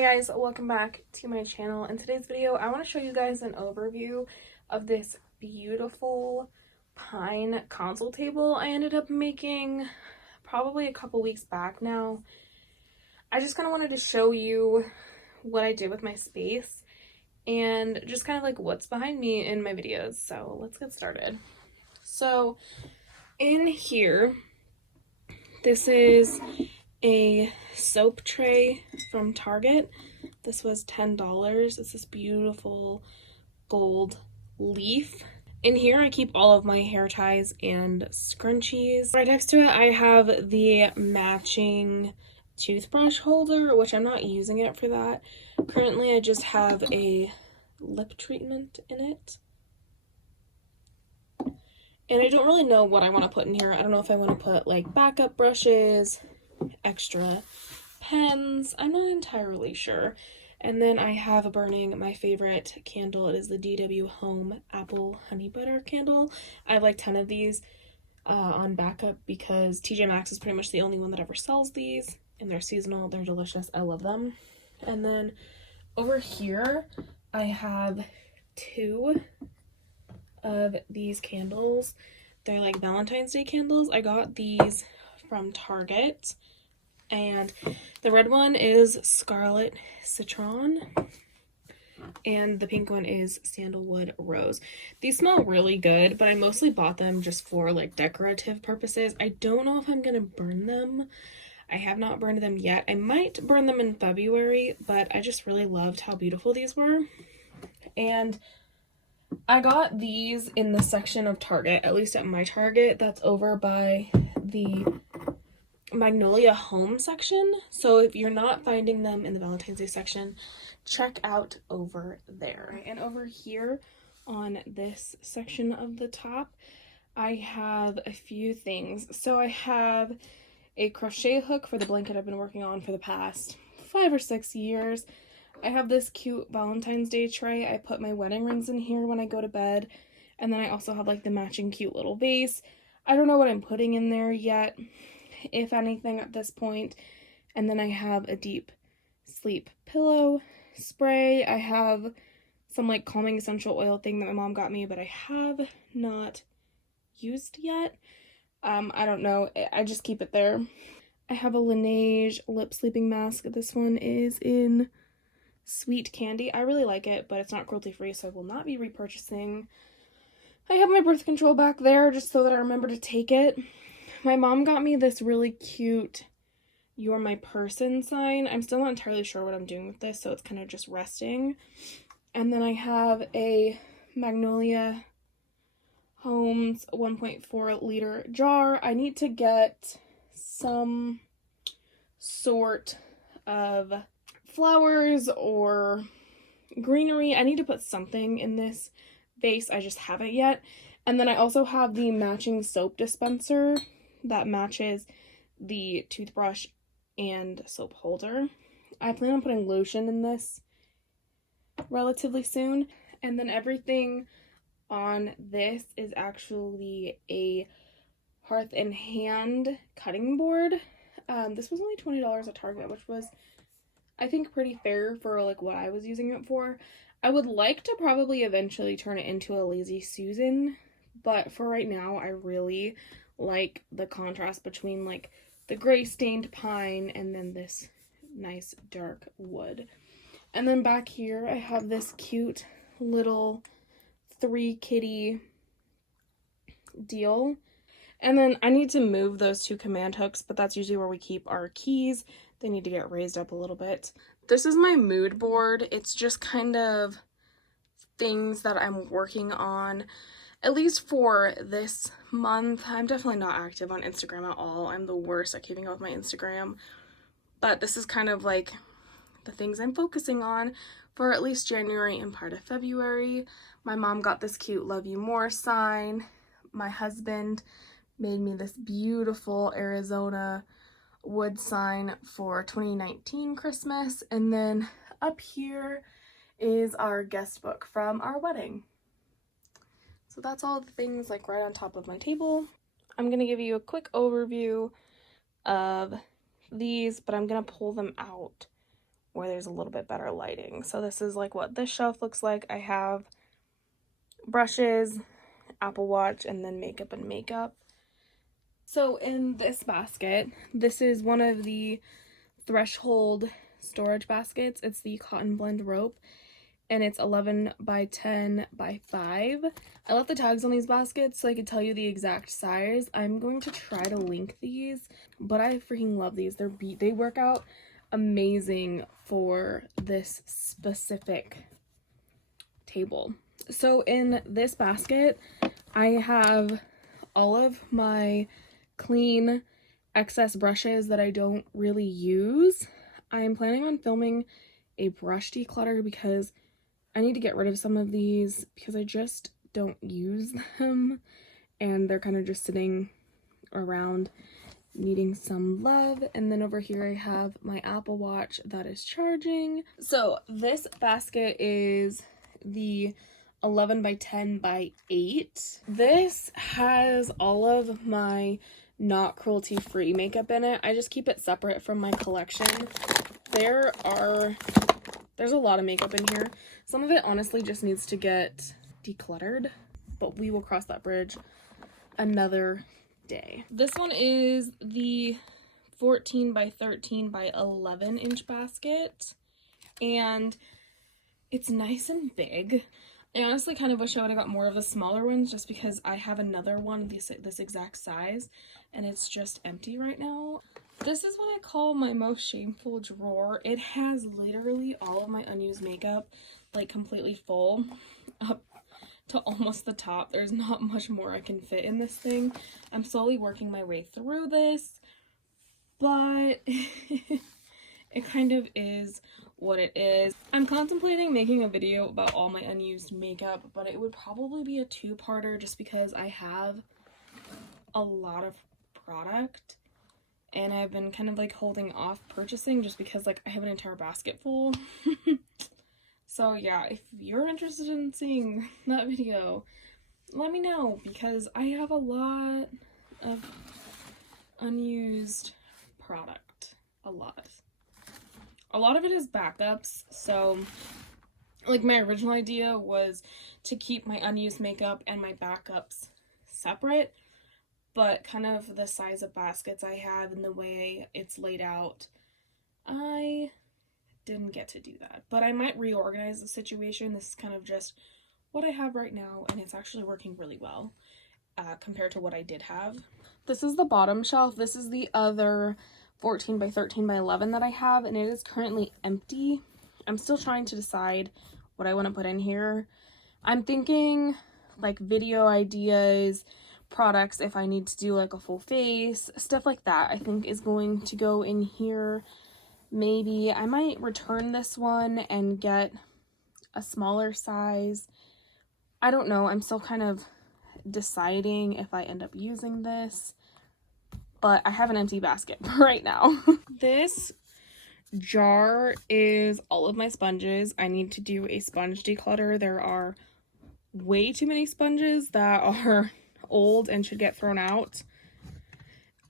Hi guys, welcome back to my channel. In today's video, I want to show you guys an overview of this beautiful pine console table I ended up making probably a couple weeks back now. I just kind of wanted to show you what I did with my space and just kind of like what's behind me in my videos. So let's get started. So in here, this is a soap tray from Target. This was $10. It's this beautiful gold leaf. In here I keep all of my hair ties and scrunchies. Right next to it I have the matching toothbrush holder, which I'm not using it for that. Currently I just have a lip treatment in it. And I don't really know what I want to put in here. I don't know if I want to put like backup brushes, extra pens. I'm not entirely sure. And then I have burning my favorite candle. It is the DW Home Apple Honey Butter candle. I have like 10 of these on backup because TJ Maxx is pretty much the only one that ever sells these. And they're seasonal. They're delicious. I love them. And then over here I have 2 of these candles. They're like Valentine's Day candles. I got these from Target. And the red one is Scarlet Citron, and the pink one is Sandalwood Rose. These smell really good, but I mostly bought them just for like decorative purposes. I don't know if I'm gonna burn them. I have not burned them yet. I might burn them in February, but I just really loved how beautiful these were. And I got these in the section of Target, at least at my Target, that's over by the Magnolia home section. So if you're not finding them in the Valentine's Day section, check out over there. And over here on this section of the top, I have a few things. So I have a crochet hook for the blanket I've been working on for the past 5 or 6 years. I have this cute Valentine's Day tray. I put my wedding rings in here when I go to bed. And then I also have like the matching cute little vase. I don't know what I'm putting in there yet, if anything, at this point. And then I have a deep sleep pillow spray. I have some like calming essential oil thing that my mom got me, but I have not used yet. I don't know. I just keep it there. I have a Laneige lip sleeping mask. This one is in Sweet Candy. I really like it, but it's not cruelty free, so I will not be repurchasing. I have my birth control back there just so that I remember to take it. My mom got me this really cute "You're My Person" sign. I'm still not entirely sure what I'm doing with this, so it's kind of just resting. And then I have a Magnolia Homes 1.4 liter jar. I need to get some sort of flowers or greenery. I need to put something in this vase. I just haven't yet. And then I also have the matching soap dispenser that matches the toothbrush and soap holder. I plan on putting lotion in this relatively soon. And then everything on this is actually a Hearth and Hand cutting board. This was only $20 at Target, which was, I think, pretty fair for like what I was using it for. I would like to probably eventually turn it into a Lazy Susan, but for right now I really like the contrast between like the gray stained pine and then this nice dark wood. And then back here I have this cute little 3 kitty deal. And then I need to move those 2 command hooks, but that's usually where we keep our keys. They need to get raised up a little bit. This is my mood board. It's just kind of things that I'm working on, at least for this month. I'm definitely not active on Instagram at all. I'm the worst at keeping up with my Instagram. But this is kind of like the things I'm focusing on for at least January and part of February. My mom got this cute "Love You More" sign. My husband made me this beautiful Arizona wood sign for 2019 Christmas. And then up here is our guest book from our wedding. So that's all the things like right on top of my table. I'm going to give you a quick overview of these, but I'm going to pull them out where there's a little bit better lighting. So this is like what this shelf looks like. I have brushes, Apple Watch, and then makeup and makeup. So in this basket, this is one of the Threshold storage baskets. It's the cotton blend rope, and it's 11 by 10 by 5. I left the tags on these baskets so I could tell you the exact size. I'm going to try to link these, but I freaking love these. They work out amazing for this specific table. So in this basket, I have all of my clean excess brushes that I don't really use. I am planning on filming a brush declutter because I need to get rid of some of these because I just don't use them and they're kind of just sitting around needing some love. And then over here I have my Apple Watch that is charging. So this basket is the 11 by 10 by 8. This has all of my not cruelty free makeup in it. I just keep it separate from my collection. There's a lot of makeup in here. Some of it honestly just needs to get decluttered, but we will cross that bridge another day. This one is the 14 by 13 by 11 inch basket, and it's nice and big. I honestly kind of wish I would have got more of the smaller ones just because I have another one this exact size and it's just empty right now. This is what I call my most shameful drawer. It has literally all of my unused makeup like completely full up to almost the top. There's not much more I can fit in this thing. I'm slowly working my way through this, but it kind of is what it is. I'm contemplating making a video about all my unused makeup, but it would probably be a two-parter just because I have a lot of product and I've been kind of like holding off purchasing just because like I have an entire basket full. So yeah, if you're interested in seeing that video, let me know because I have a lot of unused product. A lot of it is backups. So like my original idea was to keep my unused makeup and my backups separate, but kind of the size of baskets I have and the way it's laid out, I didn't get to do that. But I might reorganize the situation. This is kind of just what I have right now, and it's actually working really well compared to what I did have. This is the bottom shelf. This is the other 14 by 13 by 11 that I have, and it is currently empty. I'm still trying to decide what I want to put in here. I'm thinking like video ideas, products if I need to do like a full face, stuff like that I think is going to go in here. Maybe I might return this one and get a smaller size. I don't know. I'm still kind of deciding if I end up using this, but I have an empty basket right now. This jar is all of my sponges. I need to do a sponge declutter. There are way too many sponges that are old and should get thrown out.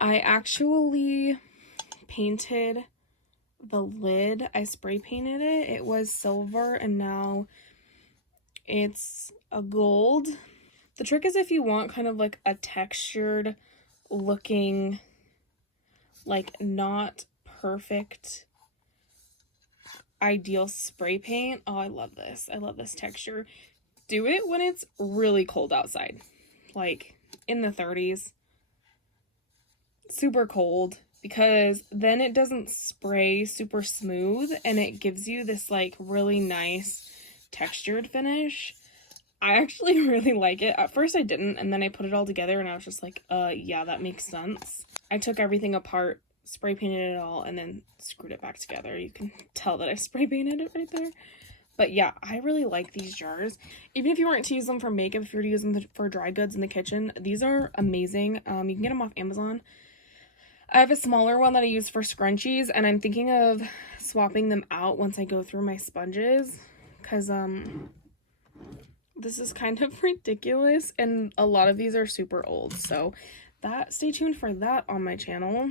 I actually painted the lid. I spray painted it. It was silver and now it's a gold. The trick is if you want kind of like a textured looking, like not perfect ideal spray paint. Oh, I love this. I love this texture. Do it when it's really cold outside, like in the 30s, super cold, because then it doesn't spray super smooth and it gives you this like really nice textured finish. I actually really like it. At first I didn't, and then I put it all together and I was just like, yeah, that makes sense. I took everything apart, spray painted it all, and then screwed it back together. You can tell that I spray painted it right there. But yeah, I really like these jars. Even if you weren't to use them for makeup, if you were to use them for dry goods in the kitchen, these are amazing. You can get them off Amazon. I have a smaller one that I use for scrunchies, and I'm thinking of swapping them out once I go through my sponges, because this is kind of ridiculous, and a lot of these are super old, so stay tuned for that on my channel.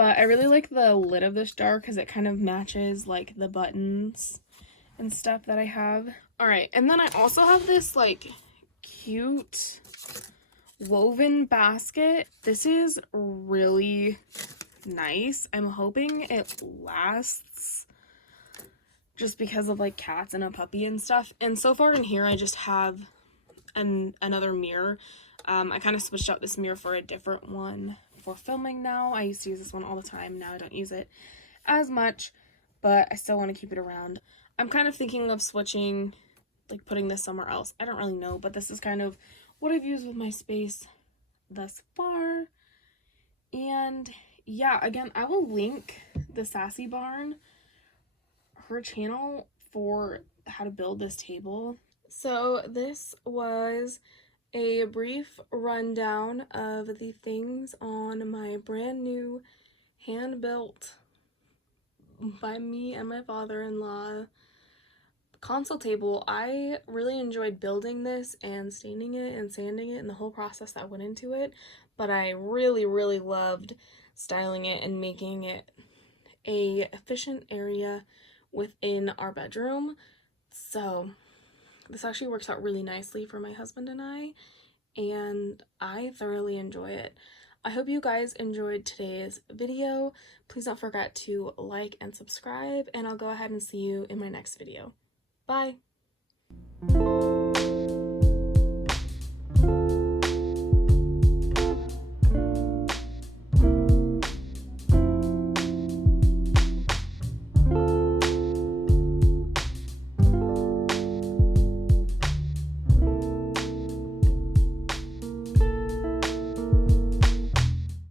But I really like the lid of this jar because it kind of matches like the buttons and stuff that I have. All right, and then I also have this like cute woven basket. This is really nice. I'm hoping it lasts just because of like cats and a puppy and stuff. And so far in here I just have another mirror. I kind of switched out this mirror for a different one for filming now. I used to use this one all the time. Now I don't use it as much, but I still want to keep it around. I'm kind of thinking of switching, like putting this somewhere else. I don't really know, but this is kind of what I've used with my space thus far. And yeah, again, I will link the Sassy Barn, her channel, for how to build this table. So this was a brief rundown of the things on my brand new hand-built by me and my father-in-law console table. I really enjoyed building this and staining it and sanding it and the whole process that went into it, but I really loved styling it and making it a efficient area within our bedroom. So this actually works out really nicely for my husband and I thoroughly enjoy it. I hope you guys enjoyed today's video. Please don't forget to like and subscribe, and I'll go ahead and see you in my next video. Bye!